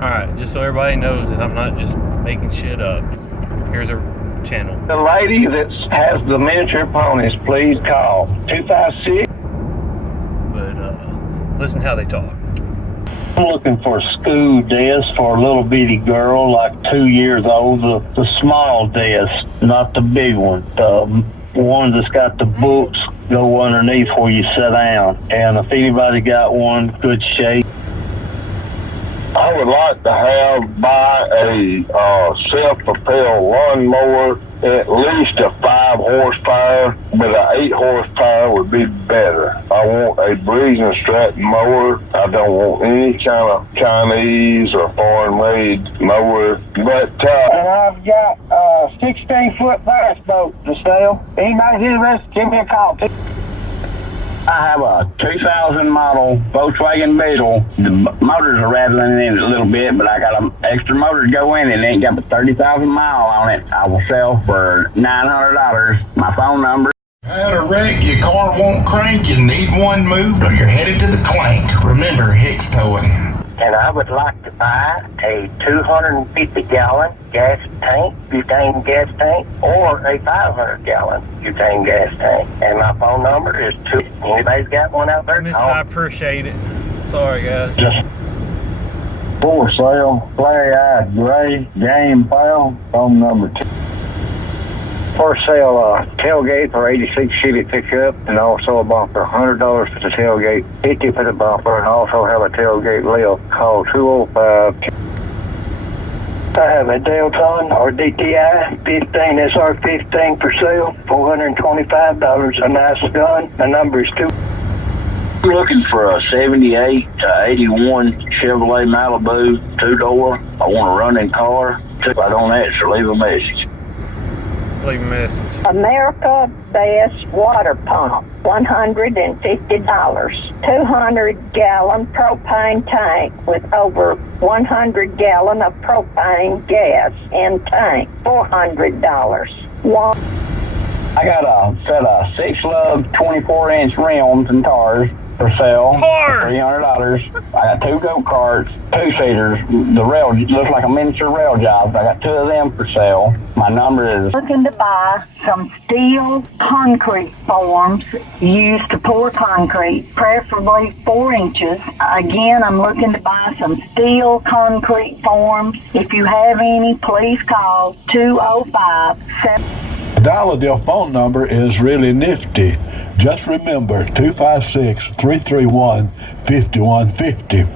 Alright, just so everybody knows that I'm not just making shit up. Here's a channel. The lady that has the miniature ponies, please call 256. But listen how they talk. I'm looking for a school desk for a little bitty girl, like 2 years old. The small desk, not the big one. The one that's got the books go underneath where you sit down. And if anybody got one, good shape. I would like to buy a self-propelled lawnmower, at least a 5 horsepower, but an 8 horsepower would be better. I want a Breeze and Stratton mower. I don't want any kind of Chinese or foreign-made mower. But and I've got a 16-foot bass boat to sell. Anybody interested, give me a call. I have a 2000 model Volkswagen Beetle. The motors are rattling in it a little bit, but I got an extra motor to go in it. It ain't got but 30,000 miles on it. I will sell for $900. My phone number. Had a wreck, your car won't crank, you need one moved, or you're headed to the clank. Remember Hicks Towing. And I would like to buy a 250-gallon gas tank, butane gas tank, or a 500-gallon butane gas tank. And my phone number is 2. Anybody's got one out there? I appreciate it. Sorry, guys. Just for sale, flare-eyed gray game fowl, phone number 2. For sale, tailgate for 86 Chevy pickup, and also a bumper. $100 for the tailgate, $50 for the bumper, and also have a tailgate lift. Call 205. I have a Delton or DTI 15 SR15 for sale, $425. A nice gun. The number is 2. I'm looking for a 78 to 81 Chevrolet Malibu 2-door. I want a running car. If I don't answer, leave a message. Leave a message. America Bass water pump, $150. 200-gallon propane tank with over 100 gallon of propane gas in tank, $400. I got a set of 6-lug 24-inch rims and tires for sale. Cars! $300. I got 2 go-karts, 2-seaters. The rail looks like a miniature rail job. I got 2 of them for sale. My number is... Looking to buy some steel concrete forms used to pour concrete, preferably 4 inches. Again, I'm looking to buy some steel concrete forms. If you have any, please call 205 The dial-a-deal phone number is really nifty. Just remember 256-331-5150.